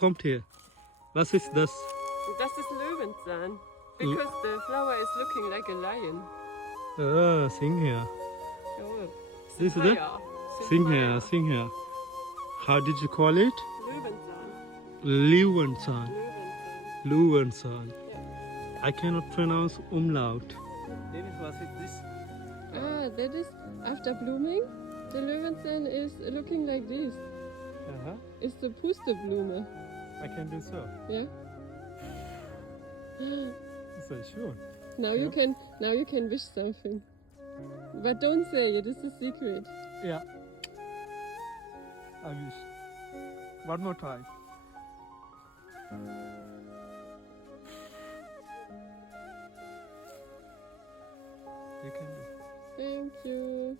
kommt her. Was ist das? Das ist Löwenzahn. Because the flower is looking like a lion. Ah, sing her. Oh, Is it? Sing her, sing her. How did you call it? Löwenzahn. Löwenzahn. Löwenzahn. Löwenzahn. Yeah. I cannot pronounce umlaut. David, was ist das? Ah, that is after blooming. The Löwenzahn is looking like this. Uh-huh. It's the Pusteblume. I can do so. Yeah. So sure. Now you can wish something. But don't say it. It's a secret. Yeah. I wish. One more time. You can do. Thank you.